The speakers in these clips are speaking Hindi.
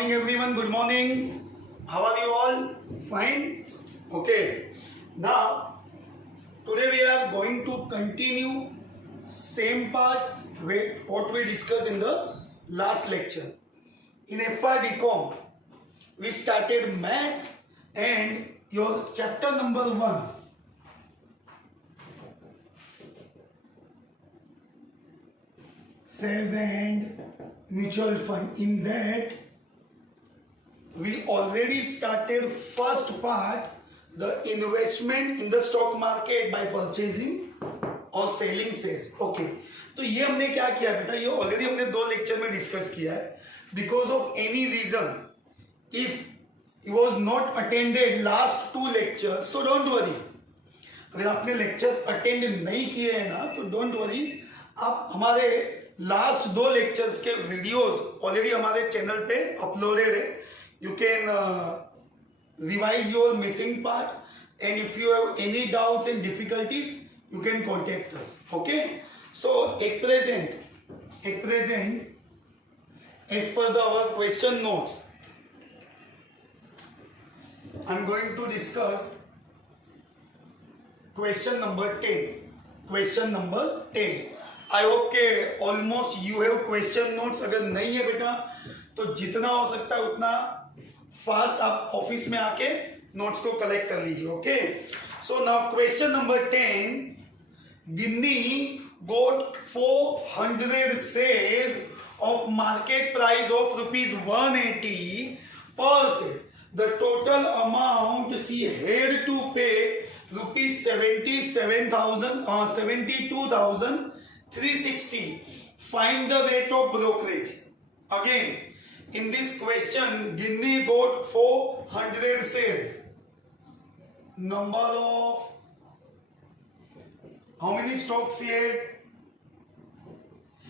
Morning everyone, good morning. How are you all? Fine? Okay. Now, today we are going to continue same part with what we discussed in the last lecture. In FY BCom, we started maths and your chapter number 1. Shares and mutual fund. In that, we already started first part, the investment in the stock market by purchasing और सेलिंग शेयर्स. ओके, तो ये हमने क्या किया बेटा, ये ऑलरेडी हमने 2 लेक्चर में डिस्कस किया है. Because of any reason if you was not attended last 2 lectures, so don't worry. अगर आपने लेक्चर्स अटेंड नहीं किए हैं ना तो डोंट वरी, आप हमारे लास्ट 2 लेक्चर्स के वीडियोस ऑलरेडी हमारे चैनल पे अपलोडेड है. You can revise your missing part, and if you have any doubts and difficulties, you can contact us. Okay? So at present, as per our question notes, I'm going to discuss question number 10. Question number 10. I hope के almost you have question notes. अगर नहीं है बेटा तो जितना हो सकता है उतना फास्ट आप ऑफिस में आके नोट्स को कलेक्ट कर लीजिए. Okay, so now question number 10. Ginni got 400 shares of market price of rupees 180 per share. The total amount she had to pay rupees 72,360. Find the rate of brokerage. Again, in this question, Ginny got 400 shares. Number of how many stocks he had?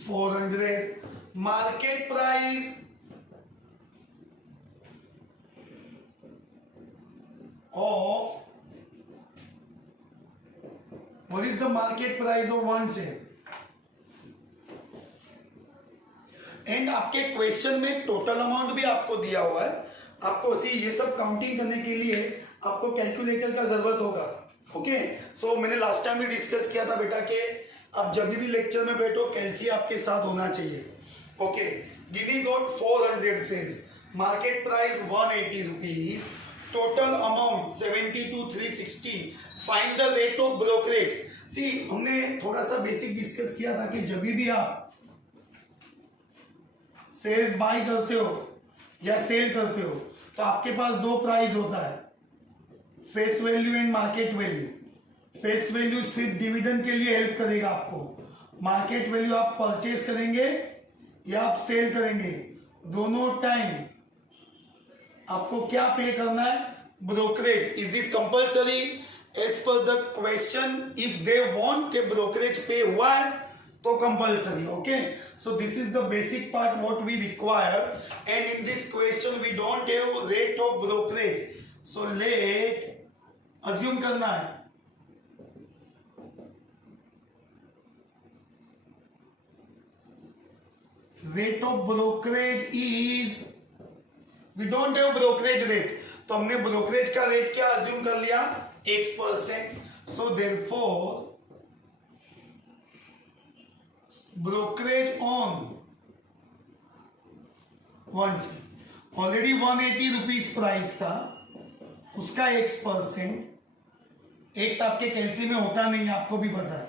400. Market price of, what is the market price of one share? And आपके क्वेश्चन में टोटल अमाउंट भी आपको दिया हुआ है. आपको ये सब काउंटिंग करने के लिए आपको कैलकुलेटर का जरूरत होगा. ओके, सो मैंने लास्ट टाइम भी डिस्कस किया था बेटा कि आप जब भी लेक्चर में बैठो कैलसी आपके साथ होना चाहिए. Okay, Ginny got 400 shares, market price 180 rupees, total amount 72,360. Find the rate of brokerage. See हमने थोड़ा सा बेसिक डिस्कस किया था कि जब भी आप शेयर्स बाय करते हो या सेल करते हो तो आपके पास 2 प्राइस होता है, face value and market value. Face value सिर्फ डिविडेंड के लिए हेल्प करेगा आपको. मार्केट वैल्यू आप परचेज करेंगे या आप सेल करेंगे, दोनों टाइम आपको क्या पे करना है? Brokerage. Is this compulsory? As per the question, if they want के ब्रोकरेज पे हुआ है तो compulsory. Okay, so this is the basic part what we require, and in this question we don't have rate of brokerage. So let assume करना है rate of brokerage is, we don't have brokerage rate, तो हमने brokerage का रेट क्या assume कर लिया? X%. So therefore brokerage on one से ऑलरेडी 180 रुपीज प्राइस था, उसका X%. X आपके कैलसी में होता नहीं, आपको भी पता है.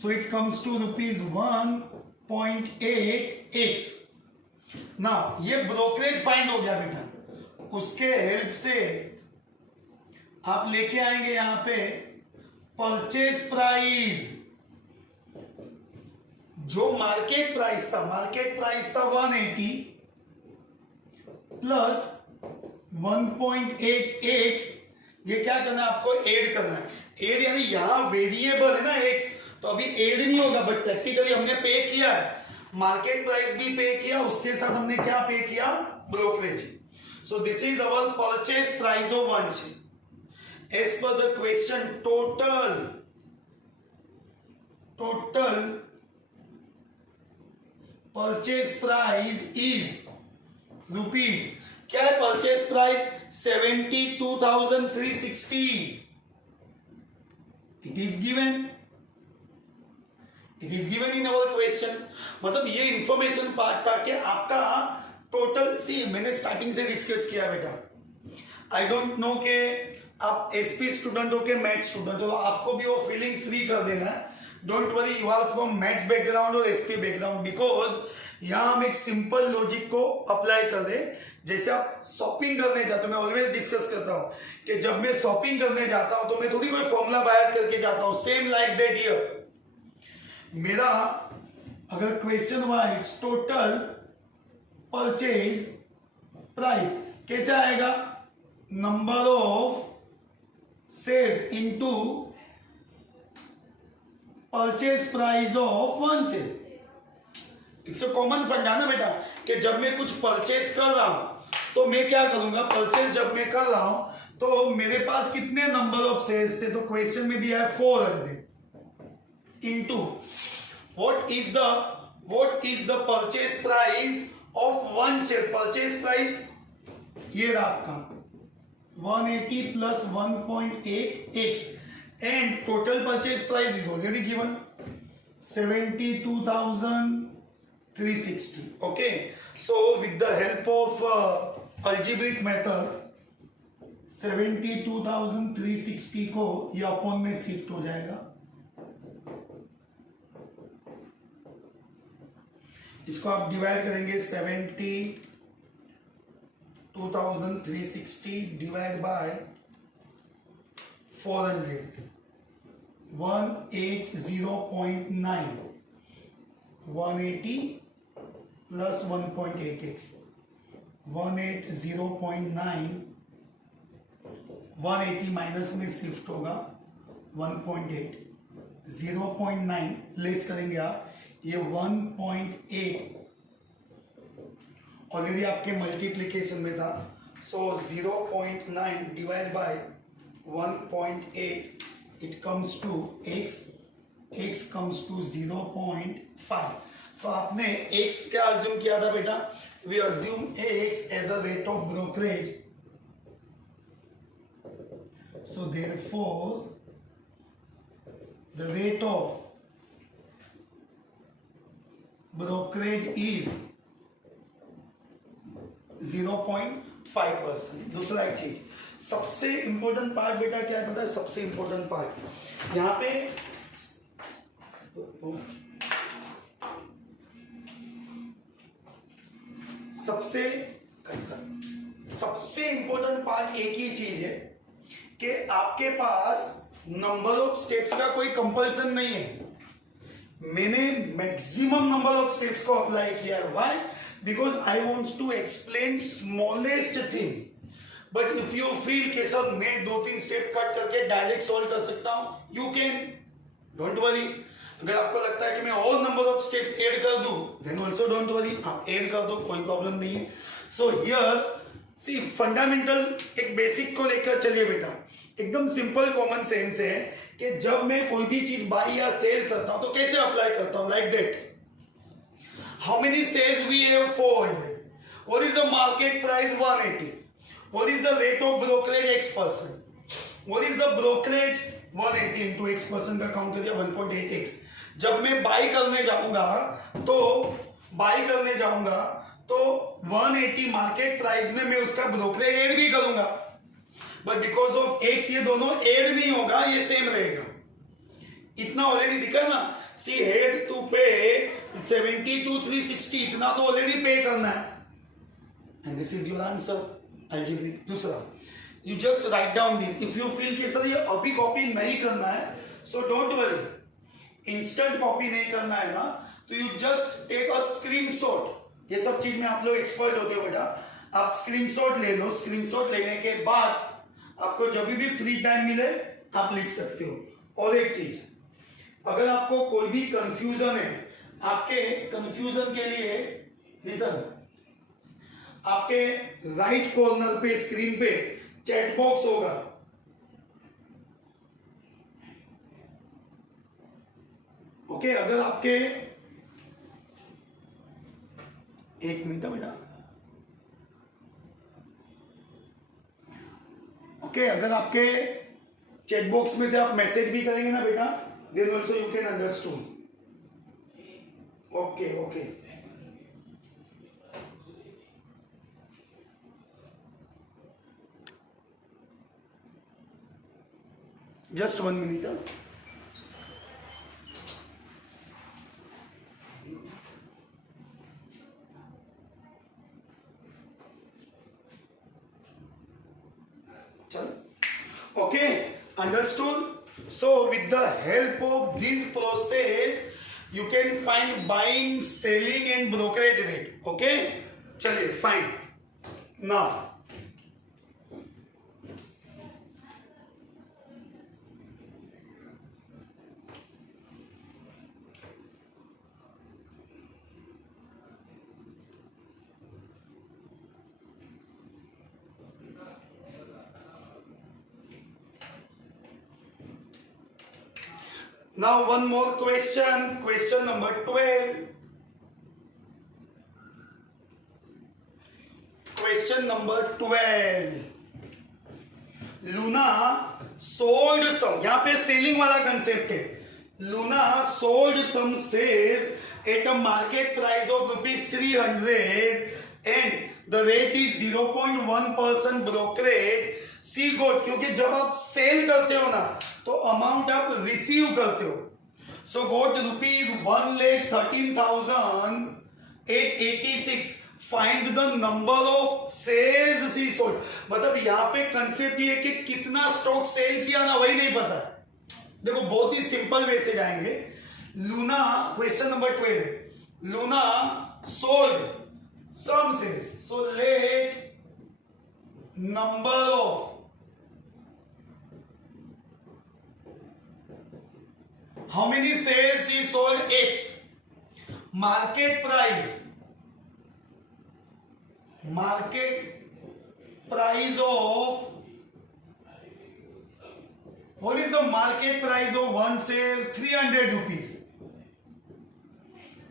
So it comes to rupees 1.8x. ना ये ब्रोकरेज फाइंड हो गया बेटा. उसके हेल्प से आप लेके आएंगे यहां पे परचेज प्राइस. जो मार्केट प्राइस था 180 प्लस 1.8x. ये क्या करना है आपको? ऐड करना है. ऐड यानी यहां वेरिएबल है ना x, तो अभी ऐड नहीं होगा, बट प्रैक्टिकली हमने पे किया है. मार्केट प्राइस भी पे किया, उसके साथ हमने क्या पे किया? Brokerage. So this is our purchase price of one share. As per the question, total purchase price is rupees, क्या है purchase price 72,360, it is given in our question. मतलब ये इंफॉर्मेशन पार्ट था कि आपका टोटल, सी मैंने स्टार्टिंग से डिस्कस किया बेटा, आई डोंट नो कि आप एसपी स्टूडेंट हो के मैथ्स स्टूडेंट हो, आपको भी वो फीलिंग फ्री कर देना है। Don't worry, you are from maths background और एसपी बैकग्राउंड, बिकॉज यहां हम एक सिंपल लॉजिक को अप्लाई कर दे। जैसे आप शॉपिंग करने जाते हो, मैं ऑलवेज डिस्कस करता हूं कि जब मैं शॉपिंग करने जाता हूं तो मैं थोड़ी कोई फॉर्मूला बाय करके जाता हूं। सेम लाइक दैट हियर, मेरा अगर question wise total purchase price कैसे आएगा, number of sales into purchase price of one sale. It's a common फंडा ना बेटा कि जब मैं कुछ परचेज कर रहा हूं तो मैं क्या करूंगा, परचेज जब मैं कर रहा हूं तो मेरे पास कितने नंबर ऑफ सेल्स थे, तो क्वेश्चन में दिया है 400 into what is the purchase price of one share। purchase price ये रहा आपका 180 plus 1.8x and total purchase price is already given 72,360। okay, so with the help of algebraic method 72,360 को ये अपॉन में शिफ्ट हो जाएगा, इसको आप डिवाइड करेंगे 72,360 divide by 400, 180.9, 180 plus 1.8x, 180.9, 180 minus में शिफ्ट होगा 1.8, 0.9 लेस करेंगे आप, ये 1.8 ऑलरेडी आपके मल्टीप्लीकेशन में था, so 0.9 divide by 1.8 it comes to x comes to 0.5। तो आपने x क्या अज्यूम किया था बेटा, we assume x as a rate of brokerage, so therefore the rate of brokerage is 0.5%। दूसरा एक चीज, सबसे इंपॉर्टेंट पार्ट बेटा क्या है पता है, सबसे इंपॉर्टेंट पार्ट यहां पे सबसे इंपॉर्टेंट पार्ट एक ही चीज है कि आपके पास नंबर ऑफ स्टेप्स का कोई कंपल्सन नहीं है। मैंने मैक्सिमम नंबर ऑफ स्टेप्स को अप्लाई किया है, why, because I want to explain smallest thing, but if you feel कि सर मैं 2-3 स्टेप कट करके डायरेक्ट सॉल्व कर सकता हूं, यू कैन, डोंट वरी। अगर आपको लगता है कि मैं और नंबर ऑफ स्टेप्स ऐड कर दूं, देन ऑल्सो डोंट वरी, आप ऐड कर दो, कोई प्रॉब्लम नहीं है। सो हियर सी फंडामेंटल एक बेसिक को लेकर चलिए बेटा, एकदम सिंपल कॉमन सेंस है कि जब मैं कोई भी चीज बाई या सेल करता हूं तो कैसे अप्लाई करता हूं, like that, how many sales we have 400, what is the market price 180, what is the rate of brokerage x%, what is the brokerage 180 into x% का काउंट कर दिया 1.8x। जब मैं बाई करने जाऊंगा तो 180 मार्केट प्राइस में मैं उसका ब्रोकरेज ऐड भी करूंगा, बट बिकॉज ऑफ एक्स ये दोनों ऐड नहीं होगा, ये सेम रहेगा। इतना ऑलरेडी दिखा ना, सी हेड टू पे 72,360, इतना तो ऑलरेडी पे करना है, and this is your answer algebraic. दूसरा, you just write down this, if you feel कि सर ये अभी कॉपी नहीं करना है, so don't worry, instant copy नहीं करना है ना, तो you just take a screenshot. ये सब चीज में आप लोग एक्सपर्ट होते हो बेटा, आप स्क्रीनशॉट ले लो, स्क्रीनशॉट लेने के बाद आपको जब भी फ्री टाइम मिले आप लिख सकते हो। और एक चीज, अगर आपको कोई भी कंफ्यूजन है, आपके कंफ्यूजन के लिए लिसन, आपके राइट कॉर्नर पे स्क्रीन पे चैट बॉक्स होगा, ओके, अगर आपके एक मिनट बेटा। ओके, अगर आपके चेक बॉक्स में से आप मैसेज भी करेंगे ना बेटा, then also you can understood. Okay okay, just 1 minute. Okay, understood? So with the help of this process you can find buying, selling and brokerage rate. Okay, चलिए fine. Now one more question, question number 12. Question number 12. Luna sold some, यहां पे सेलिंग वाला कंसेप्ट है। लूना सोल्ड सम सेज at a market price of ₹300 and the rate is 0.1% brokerage. See good, क्योंकि जब आप सेल करते हो ना तो अमाउंट आप रिसीव करते हो। So got ₹1,13,886। Find the number of sales she sold. मतलब यहां पे कंसेप्ट ये कि कितना स्टॉक सेल किया ना वही नहीं पता। देखो बहुत ही सिंपल वे से जाएंगे। Luna, question number 12, Luna sold some sales, so let number of, how many shares he sold? X. Market price of, what is the market price of one share? 300 rupees.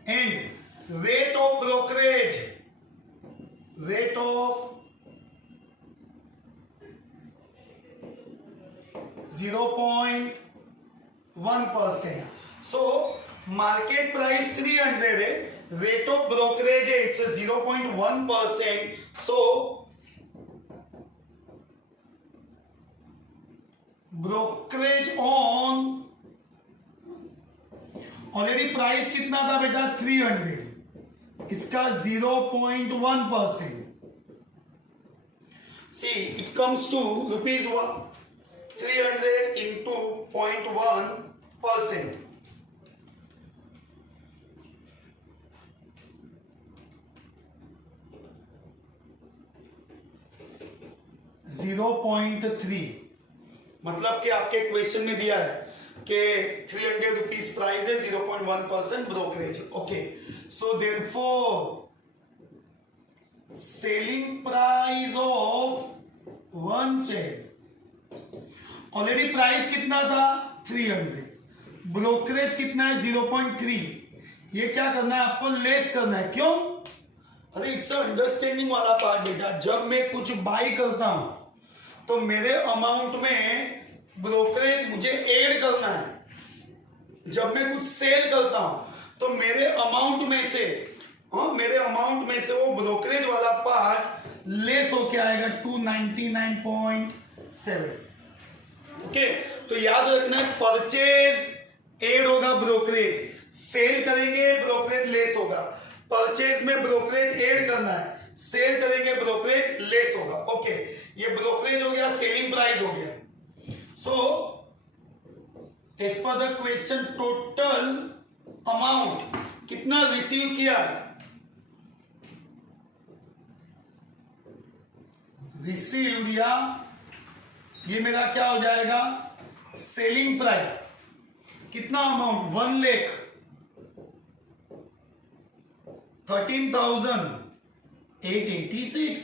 And rate of brokerage, rate of 0.1%. So market price 300 है, rate of brokerage है it's a 0.1%. So brokerage on, already price कितना था बेटा 300, इसका 0.1%. See, it comes to rupees 300 into 0.1%. 0.3, मतलब कि आपके क्वेश्चन में दिया है कि 300 रुपीज प्राइस है, 0.1% brokerage. Okay, so therefore selling price of one share, already price कितना था 300, ब्रोकरेज कितना है 0.3. ये क्या करना है आपको, लेस करना है. क्यों? अरे इट्स अंडरस्टैंडिंग वाला पार्ट बेटा. जब मैं कुछ बाई करता हूं तो मेरे अमाउंट में ब्रोकरेज मुझे ऐड करना है. जब मैं कुछ सेल करता हूं तो मेरे अमाउंट में से वो ब्रोकरेज वाला पार्ट लेस होके आएगा 299.7. ओके, तो याद रखना है परचेज ऐड होगा, ब्रोकरेज सेल करेंगे ब्रोकरेज लेस होगा. परचेज में ब्रोकरेज ऐड करना है, सेल करेंगे ब्रोकरेज लेस होगा. ओके, ये ब्रोकरेज हो गया, सेलिंग प्राइस हो गया. So as per the question total amount कितना रिसीव किया, रिसीव या ये मेरा क्या हो जाएगा, सेलिंग प्राइस. कितना amount 1,13,886.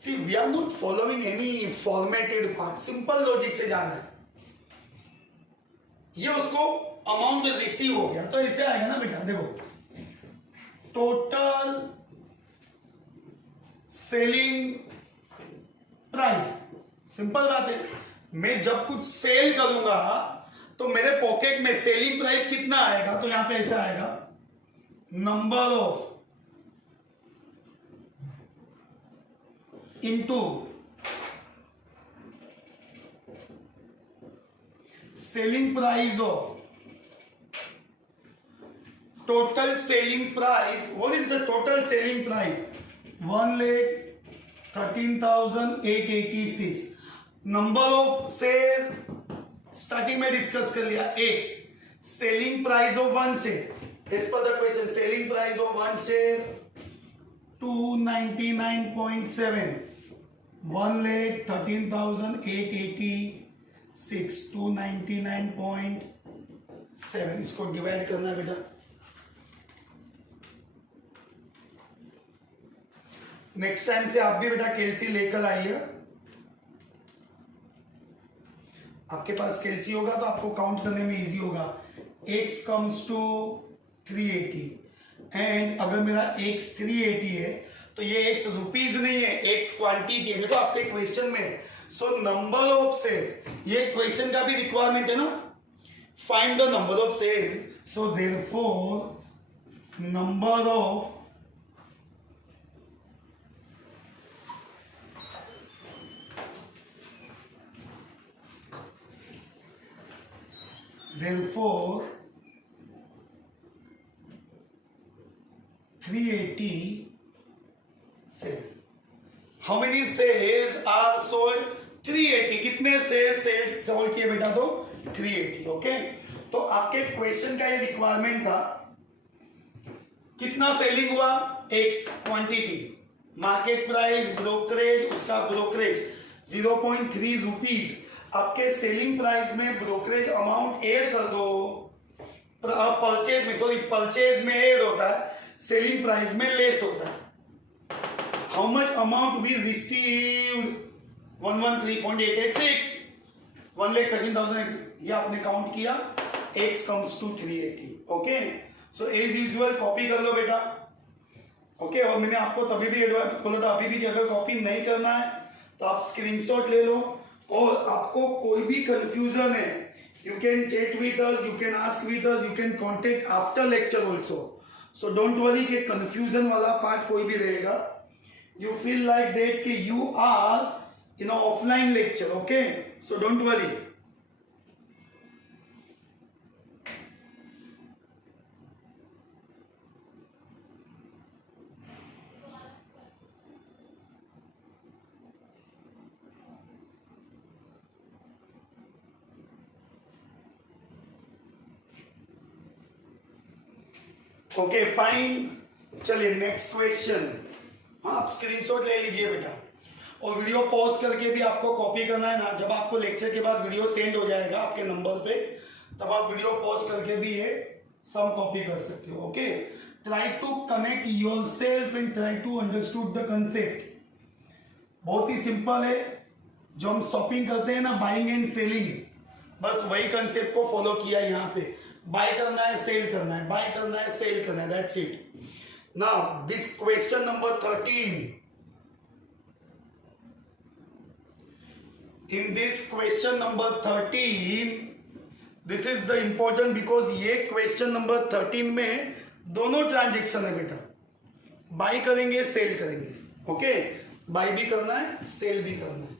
See, we are not following any formatted part. Simple logic से जाना है. ये उसको अमाउंट रिसीव हो गया तो इसे आएगा ना बेटा. देखो, टोटल सेलिंग प्राइस। सिंपल बात है, मैं जब कुछ सेल करूंगा तो मेरे पॉकेट में सेलिंग प्राइस कितना आएगा, तो यहां पे ऐसा आएगा number of into selling price of total selling price. What is the total selling price? 1,13,886. Number of sales starting में डिस्कस कर लिया x. Selling price of one share. As per the question, selling price of one share 299.7. 1,13,886. 299.7. इसको डिवाइड करना है बेटा। नेक्स्ट टाइम से आप भी बेटा कैलसी लेकर आइए। आपके पास कैलसी होगा तो आपको काउंट करने में इजी होगा। x कम्स टू 380 एंड अगर मेरा x 380 है तो ये x रुपीज नहीं है, x क्वांटिटी है। देखो आपके क्वेश्चन में सो नंबर ऑफ सेल्स, ये क्वेश्चन का भी रिक्वायरमेंट है ना, find the number of sales. So therefore number of therefore 380 sales. How many sales are sold? 380. कितने सेल्स सोल्ड किए बेटा? तो 380. ओके, तो आपके क्वेश्चन का ये रिक्वायरमेंट था, कितना सेलिंग हुआ? X quantity, market price, brokerage, उसका ब्रोकरेज 0.3 रुपीज। आपके सेलिंग प्राइस में ब्रोकरेज अमाउंट ऐड कर दो, परचेज में, सॉरी परचेज में ऐड होता है, सेलिंग प्राइस में लेस होता है। How much amount we received? 113.886, 1,13,000, ये आपने काउंट किया, x comes to 380। Okay, so as usual copy कर लो बेटा। ओके, और मैंने आपको तभी भी एडवाइस बोला था, अभी भी अगर कॉपी नहीं करना है तो आप स्क्रीनशॉट ले लो, और आपको कोई भी कंफ्यूजन है, you can chat with us, you can ask with us, you can contact after lecture also. So don't worry कि कंफ्यूजन वाला पार्ट कोई भी रहेगा, यू फील लाइक दैट कि you are in offline lecture. Okay, so don't worry. Okay fine, चलिए नेक्स्ट क्वेश्चन। हाँ, आप स्क्रीनशॉट ले लीजिए बेटा, और वीडियो पॉज करके भी आपको कॉपी करना है ना। जब आपको लेक्चर के बाद वीडियो सेंड हो जाएगा आपके नंबर पे, तब आप वीडियो पॉज करके भी ये सम कॉपी कर सकते हो। Okay, try to connect yourself and try to understood the concept. बहुत ही सिंपल है, जो हम शॉपिंग करते हैं ना, बाइंग एंड सेलिंग, बस वही कंसेप्ट को फॉलो किया यहाँ पे। बाय करना है, सेल करना है, बाय करना है, सेल करना है, that's it. Now this question number 13, in this question number 13, this is the important because ये question number 13 में दोनों ट्रांजेक्शन है बेटा, बाय करेंगे, सेल करेंगे। ओके, बाय भी करना है, सेल भी करना है।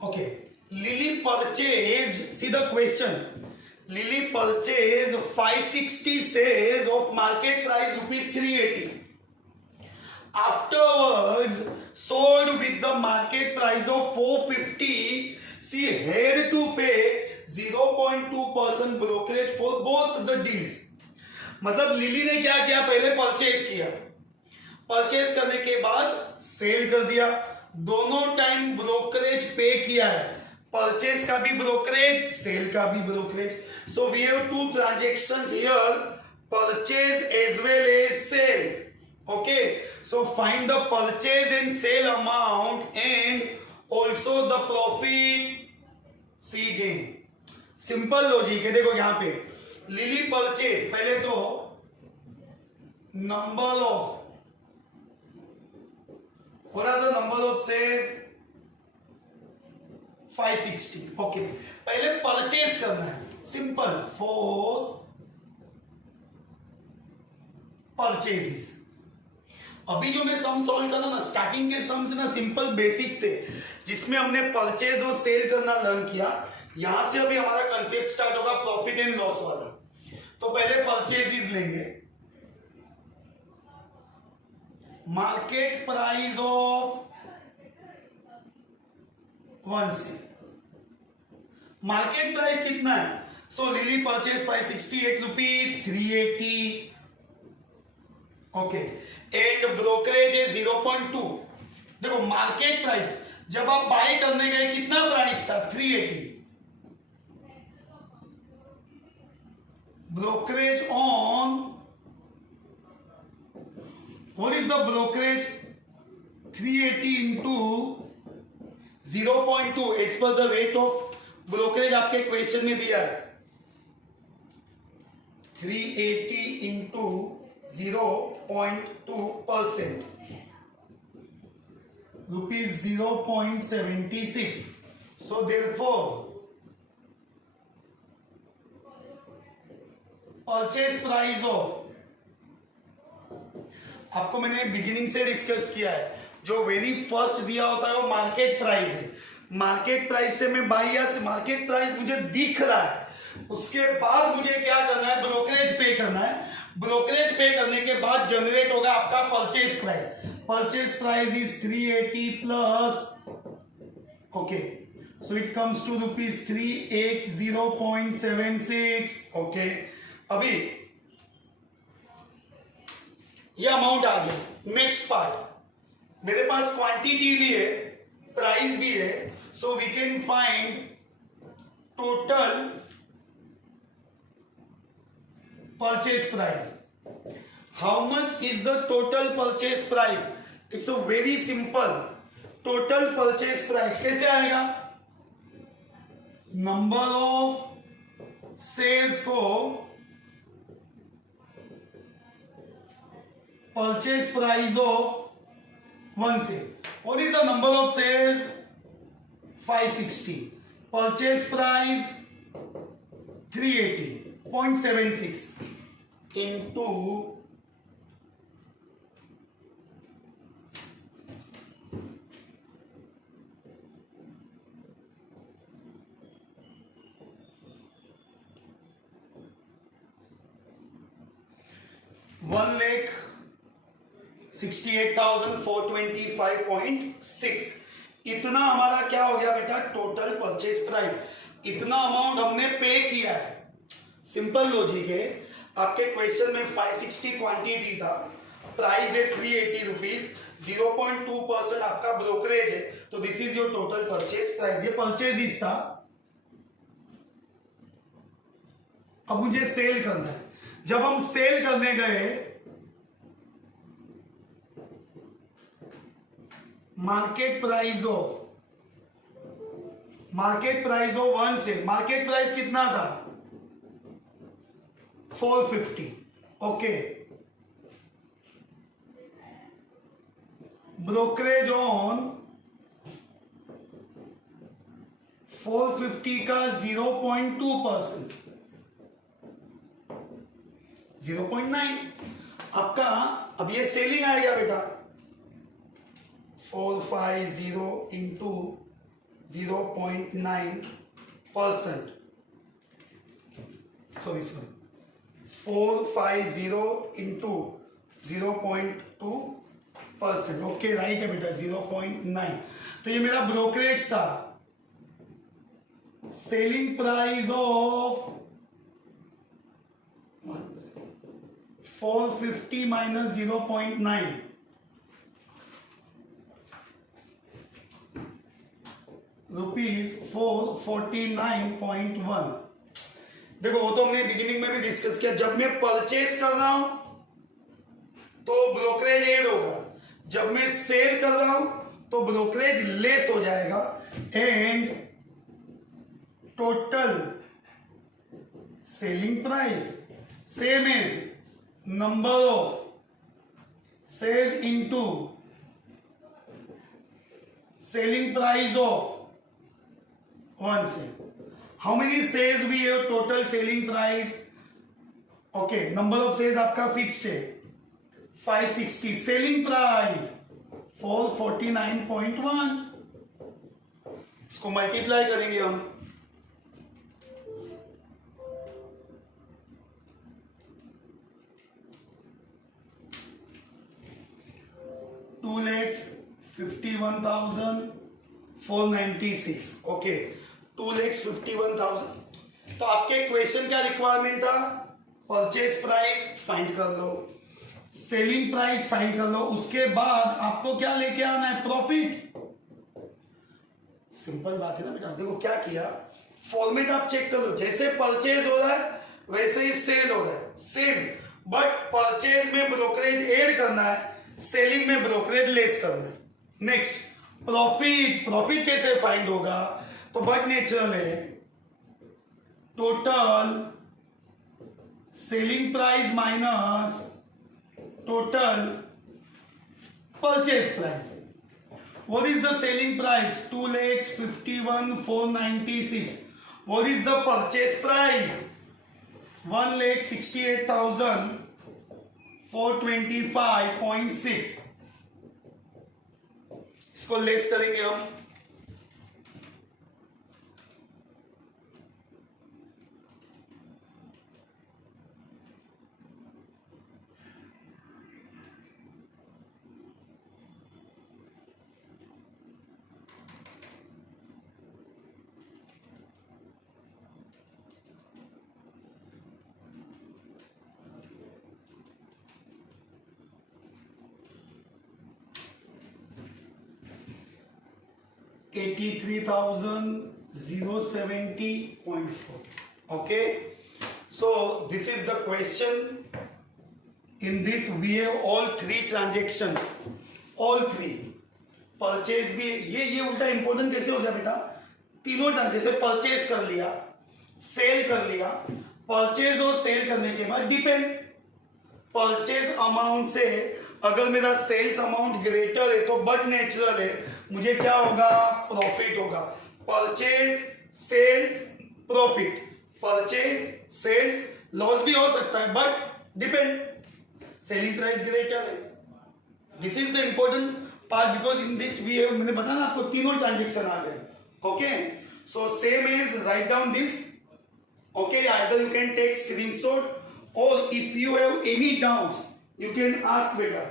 Okay, Lily purchased, see the question, Lily purchased 560 shares of market price rupees 380. Afterwards, sold with the market price of 450. She had to pay 0.2% brokerage for both the deals. मतलब लिली ने क्या किया? पहले परचेज किया, परचेज करने के बाद सेल कर दिया, दोनों टाइम ब्रोकरेज पे किया है, परचेज का भी ब्रोकरेज, सेल का भी brokerage. So we have two transactions here, purchase as well as sale. Okay, so find the purchase and sale amount and also the profit she gain. Simple logic है। देखो यहां पे लिली परचेज, पहले तो number of What are the number of shares? 560. Okay, पहले परचेज करना है, सिंपल, फॉर परचेजेस। अभी जो मैं सम सॉल्व करना ना, स्टार्टिंग के सम्स ना सिंपल बेसिक थे, जिसमें हमने परचेज और सेल करना लर्न किया। यहां से अभी हमारा कंसेप्ट स्टार्ट होगा प्रॉफिट एंड लॉस वाला। तो पहले परचेजेस लेंगे, मार्केट प्राइस ऑफ 1 से, मार्केट प्राइस कितना है? सो lily purchase 568 rupees, 380, okay, and brokerage है 0.2। देखो मार्केट प्राइस जब आप बाय करने गए कितना प्राइस था? 380। Brokerage on, what is the brokerage? 380 into 0.2 as per the rate of brokerage आपके क्वेश्चन में दिया है। 380 into 0.2%, rupees 0.76. So therefore purchase price of, आपको मैंने बिगिनिंग से डिस्कस किया है, जो वेरी फर्स्ट दिया होता है वो मार्केट प्राइस है। मार्केट प्राइस से मैं बाई, या मार्केट प्राइस मुझे दिख रहा है, उसके बाद मुझे क्या करना है? ब्रोकरेज पे करना है। ब्रोकरेज पे करने के बाद जनरेट होगा आपका purchase price. Purchase price is 380 plus, okay, so it comes to rupees 380.76। Okay, अभी ये अमाउंट आ गया। नेक्स्ट पार्ट, मेरे पास क्वांटिटी भी है, प्राइस भी है, so we can find total purchase price. How much is the total purchase price? It's a very simple. Total purchase price कैसे आएगा? Number of sales को purchase price of 1 से, what is the number of sales? 560. Purchase price 380.76 into 1,68,425.6। इतना हमारा क्या हो गया बेटा? Total purchase price. इतना अमाउंट हमने पे किया है। सिंपल लॉजिक है, आपके क्वेश्चन में 560 क्वांटिटी था, प्राइस है 380 रुपीज, 0.2% आपका ब्रोकरेज है, तो this is your total purchase price. ये परचेज था। अब मुझे सेल करना है। जब हम सेल करने गए, मार्केट प्राइस ऑफ 1 से, मार्केट प्राइस कितना था? 450, ओके, ब्रोकरेज ऑन 450 का 0.2%, 0.9 आपका। अब ये सेलिंग आएगा बेटा, 450 into 0.9%, sorry 450 into 0.2%, okay, right है बेटा, 0.9। तो ये मेरा ब्रोकरेज था। Selling price of 450 minus 0.9, rupees 449.1। देखो वो तो हमने बिगिनिंग में भी डिस्कस किया, जब मैं परचेज कर रहा हूं तो ब्रोकरेज ऐड होगा, जब मैं सेल कर रहा हूं तो ब्रोकरेज लेस हो जाएगा, and total selling price same as number of sales into selling price of one share. How many shares we have? Total selling price. Okay, number of shares आपका fixed है 560. selling price 449.1. इसको मल्टीप्लाई करेंगे हम. 2,51,496. ओके, 2,51,000. तो आपके क्वेश्चन क्या रिक्वायरमेंट था? परचेज प्राइस फाइंड कर लो, सेलिंग प्राइस फाइंड कर लो, उसके बाद आपको क्या लेके आना है? प्रॉफिट. सिंपल बात है ना बेटा. देखो क्या किया, फॉर्मेट आप चेक कर लो. जैसे परचेज हो रहा है वैसे ही सेल हो रहा है, सेम. बट परचेज में ब्रोकरेज ऐड करना है, सेलिंग में ब्रोकरेज लेस करना है. Next, profit. प्रॉफिट कैसे फाइंड होगा? तो बट नेचुरल है, total selling price minus total purchase price. What is the selling price? 2,51,496. What is the purchase price? 1,68,425.6. इसको लेस करेंगे हम. $83,070.4. Okay, so this is the question. In this we have all three transactions, all three. Purchase भी ये उल्टा इंपॉर्टेंट कैसे हो गया बेटा? तीनों जैसे परचेज कर लिया, सेल कर लिया. परचेज और सेल करने के बाद डिपेंड. परचेज अमाउंट से अगर मेरा सेल्स अमाउंट ग्रेटर है तो बट नेचुरल है, मुझे क्या होगा? प्रॉफिट होगा. Purchase sales profit, purchase sales loss भी हो सकता है but depend. Selling price greater है. This is the important part because in this we have, मैंने बताया ना आपको तीनों ट्रांजेक्शन आ गए. Okay, so same is write down this. Okay, either you can take screenshot और if you have any doubts you can ask बेटा.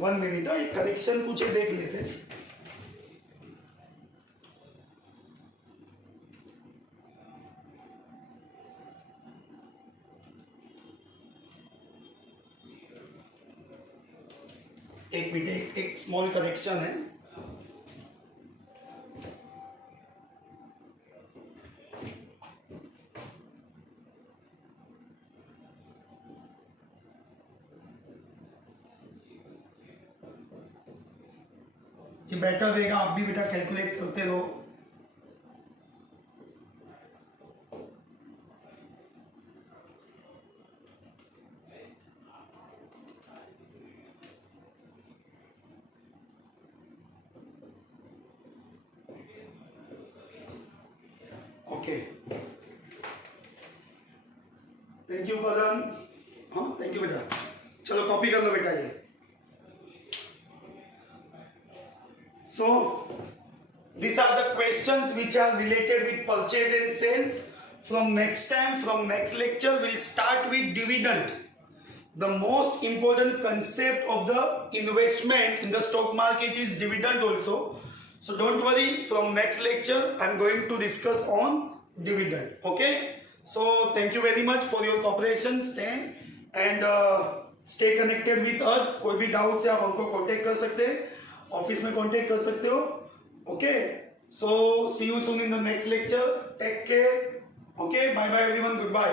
वन मिनट, एक करेक्शन पूछे देख लेते. एक मिनट, एक स्मॉल करेक्शन है. ये बेटर रहेगा, आप भी बेटा कैलकुलेट करते रहो. ओके, थैंक यू करण. हाँ थैंक यू बेटा. चलो कॉपी कर लो बेटा ये. So these are the questions which are related with purchase and sales. From next time, from next lecture, we'll start with dividend. The most important concept of the investment in the stock market is dividend also. So don't worry, from next lecture, I'm going to discuss on dividend. Okay? So thank you very much for your cooperation. Stay connected with us. कोई भी डाउट से आप हमको कांटेक्ट कर सकते हैं, ऑफिस में कांटेक्ट कर सकते हो. Okay, so see you soon in the next lecture. Take care. Okay, bye bye everyone, good bye.